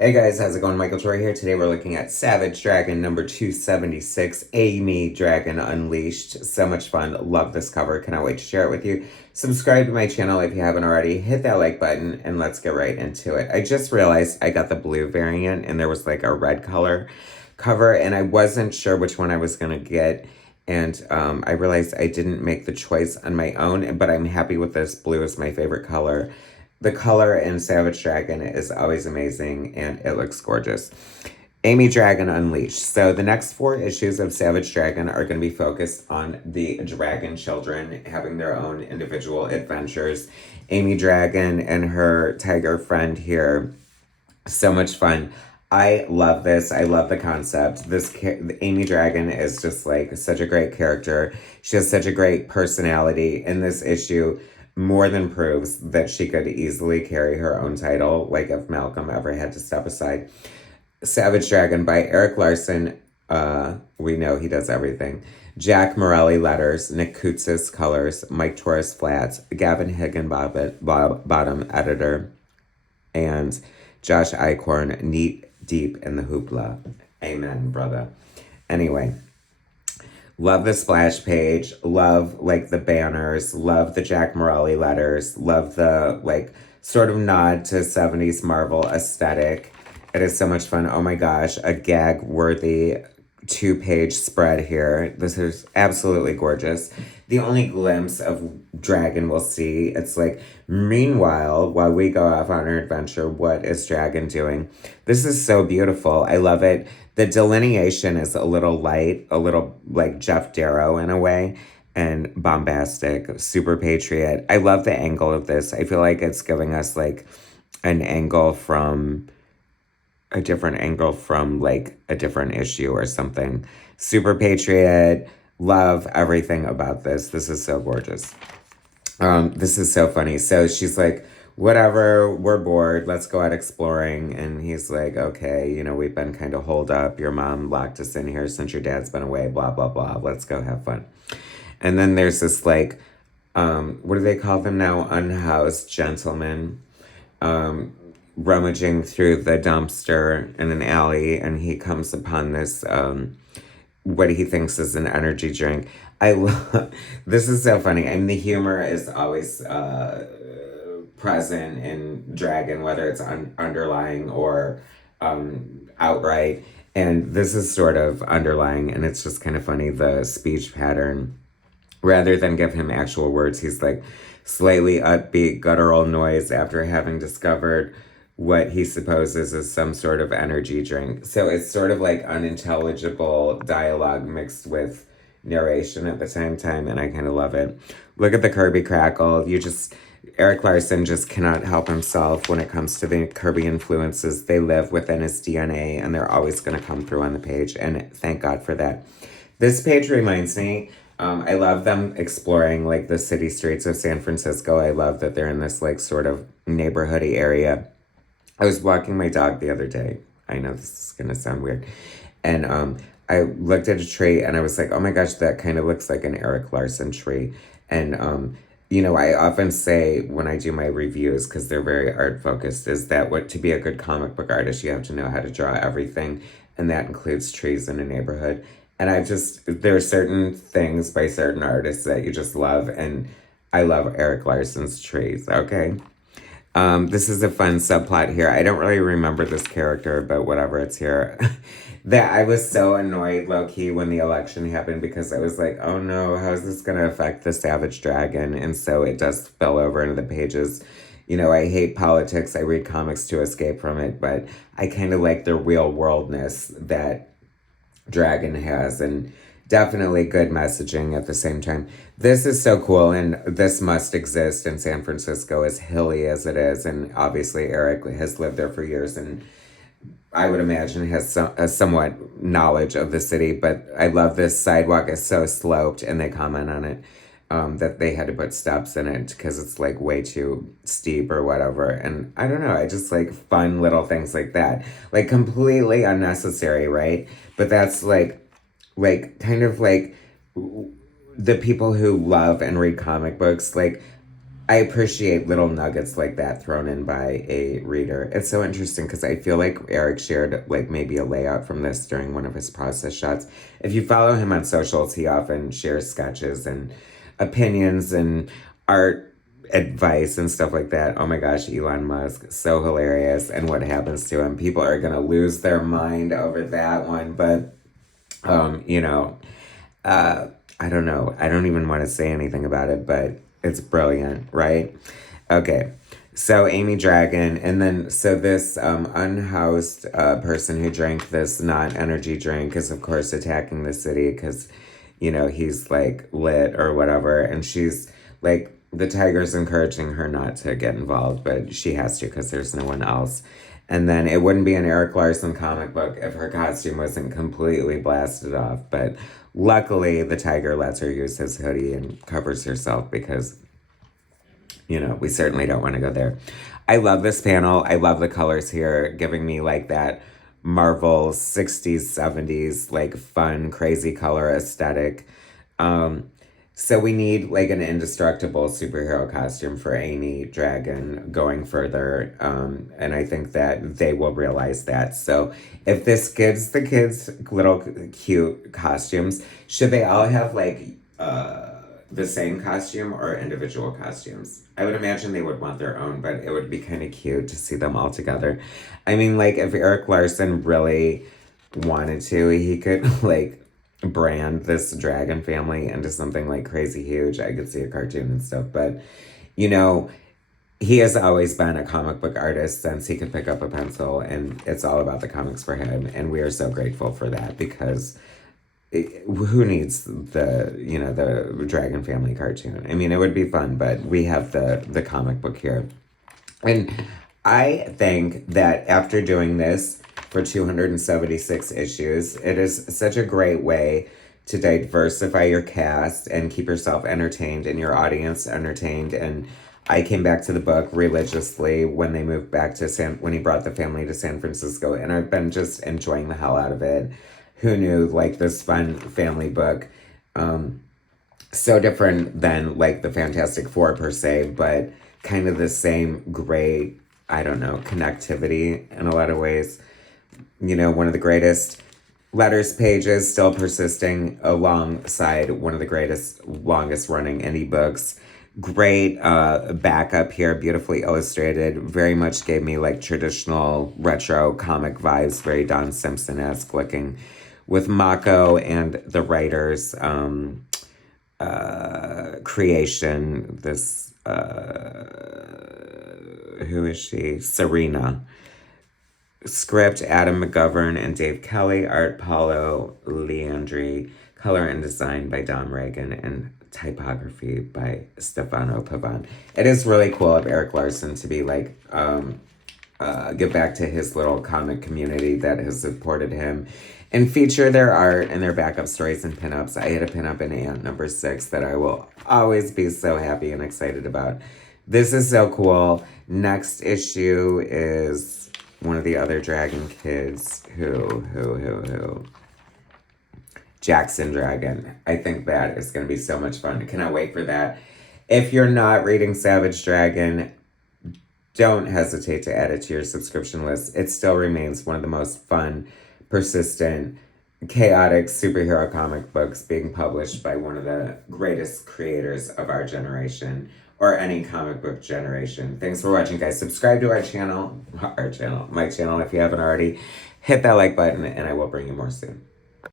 Hey guys, how's it going? Michael Troy here. Today we're looking at Savage Dragon number 276, Amy Dragon Unleashed. So much fun. Love this cover. Cannot wait to share it with you. Subscribe to my channel if you haven't already. Hit that like button and let's get right into it. I just realized I got the blue variant and there was like a red color cover and I wasn't sure which one I was going to get. And I realized I didn't make the choice on my own, but I'm happy with this. Blue is my favorite color. The color in Savage Dragon is always amazing and it looks gorgeous. Amy Dragon Unleashed. So the next 4 issues of Savage Dragon are going to be focused on the dragon children having their own individual adventures. Amy Dragon and her tiger friend here. So much fun. I love this. I love the concept. Amy Dragon is just like such a great character. She has such a great personality in this issue. More than proves that she could easily carry her own title, like if Malcolm ever had to step aside. Savage Dragon by Erik Larsen. We know he does everything. Jack Morelli letters, Nick Koutsis colors, Mike Torres flats, Gavin Higginbottom editor, and Josh Eichhorn knee deep in the hoopla. Amen, brother. Anyway, love the splash page, love like the banners, love the Jack Morelli letters, love the like sort of nod to 70s Marvel aesthetic. It is so much fun. Oh my gosh, a gag worthy 2-page spread here. This is absolutely gorgeous. The only glimpse of Dragon we'll see, it's like, meanwhile, while we go off on our adventure, what is Dragon doing? This is so beautiful. I love it. The delineation is a little light, a little like Jeff Darrow in a way, and bombastic, super patriot. I love the angle of this. I feel like it's giving us like an angle from a different angle from like a different issue or something. Super patriot. Love everything about this. This is so gorgeous. This is so funny. So she's like, whatever, we're bored. Let's go out exploring. And he's like, okay, we've been kind of holed up. Your mom locked us in here since your dad's been away, blah, blah, blah. Let's go have fun. And then there's this like, what do they call them now? Unhoused gentleman. Rummaging through the dumpster in an alley, and he comes upon this what he thinks is an energy drink. I love this is so funny. I mean, the humor is always present in Dragon, whether it's underlying or outright. And this is sort of underlying, and it's just kind of funny, the speech pattern. Rather than give him actual words, he's like slightly upbeat, guttural noise after having discovered what he supposes is some sort of energy drink. So it's sort of like unintelligible dialogue mixed with narration at the same time, and I kind of love it. Look at the Kirby crackle. Erik Larsen just cannot help himself when it comes to the Kirby influences. They live within his DNA, and they're always going to come through on the page, and thank God for that. This page reminds me, I love them exploring like the city streets of San Francisco. I love that they're in this like sort of neighborhoody area. I was walking my dog the other day. I know this is going to sound weird. And I looked at a tree and I was like, oh my gosh, that kind of looks like an Erik Larsen tree. And, I often say when I do my reviews, because they're very art focused, is that to be a good comic book artist, you have to know how to draw everything. And that includes trees in a neighborhood. And there are certain things by certain artists that you just love. And I love Erik Larsen's trees, okay? This is a fun subplot here. I don't really remember this character, but whatever, it's here. That I was so annoyed, low-key, when the election happened because I was like, oh no, how is this going to affect the Savage Dragon? And so it does spill over into the pages. I hate politics. I read comics to escape from it, but I kind of like the real-worldness that Dragon has, and definitely good messaging at the same time. This is so cool, and this must exist in San Francisco, as hilly as it is. And obviously, Erik has lived there for years, and I would imagine has a somewhat knowledge of the city. But I love this sidewalk is so sloped, and they comment on it that they had to put steps in it because it's like way too steep or whatever. And I don't know, I just like fun little things like that, like completely unnecessary, right? But that's like kind of like the people who love and read comic books, like I appreciate little nuggets like that thrown in by a reader. It's so interesting because I feel like Erik shared like maybe a layout from this during one of his process shots. If you follow him on socials, he often shares sketches and opinions and art advice and stuff like that. Oh my gosh, Elon Musk, so hilarious. And what happens to him? People are gonna lose their mind over that one. But you know, I don't know. I don't even want to say anything about it, but it's brilliant, right? Okay. So Amy Dragon, and then so this unhoused person who drank this non-energy drink is of course attacking the city because, you know, he's like lit or whatever, and she's like the tiger's encouraging her not to get involved, but she has to because there's no one else. And then it wouldn't be an Erik Larsen comic book if her costume wasn't completely blasted off. But luckily, the tiger lets her use his hoodie and covers herself because, you know, we certainly don't want to go there. I love this panel. I love the colors here, giving me like that Marvel 60s, 70s, like fun, crazy color aesthetic. So we need like an indestructible superhero costume for Amy Dragon going further. And I think that they will realize that. So if this gives the kids little cute costumes, should they all have like the same costume or individual costumes? I would imagine they would want their own, but it would be kind of cute to see them all together. I mean, like if Erik Larsen really wanted to, he could like brand this dragon family into something like crazy huge. I could see a cartoon and stuff, but you know, he has always been a comic book artist since he could pick up a pencil, and it's all about the comics for him, and we are so grateful for that because who needs the, you know, the dragon family cartoon? I mean, it would be fun, but we have the comic book here. And I think that after doing this for 276 issues, it is such a great way to diversify your cast and keep yourself entertained and your audience entertained. And I came back to the book religiously when they moved back to when he brought the family to San Francisco, and I've been just enjoying the hell out of it. Who knew, like, this fun family book, so different than like the Fantastic Four per se, but kind of the same great, I don't know, connectivity in a lot of ways. You know, one of the greatest letters pages still persisting alongside one of the greatest, longest running indie books. Great backup here, beautifully illustrated. Very much gave me like traditional retro comic vibes, very Don Simpson-esque looking, with Mako and the writer's creation. This, who is she? Serena. Script, Adam McGovern and Dave Kelly. Art, Paulo Leandri. Color and design by Don Reagan. And typography by Stefano Pavan. It is really cool of Erik Larsen to be like, give back to his little comic community that has supported him and feature their art and their backup stories and pinups. I had a pinup in Ant number 6 that I will always be so happy and excited about. This is so cool. Next issue is one of the other dragon kids. Who? Jackson Dragon. I think that is going to be so much fun. I cannot wait for that. If you're not reading Savage Dragon, don't hesitate to add it to your subscription list. It still remains one of the most fun, persistent, chaotic superhero comic books being published by one of the greatest creators of our generation, or any comic book generation. Thanks for watching, guys. Subscribe to my channel, if you haven't already. Hit that like button, and I will bring you more soon.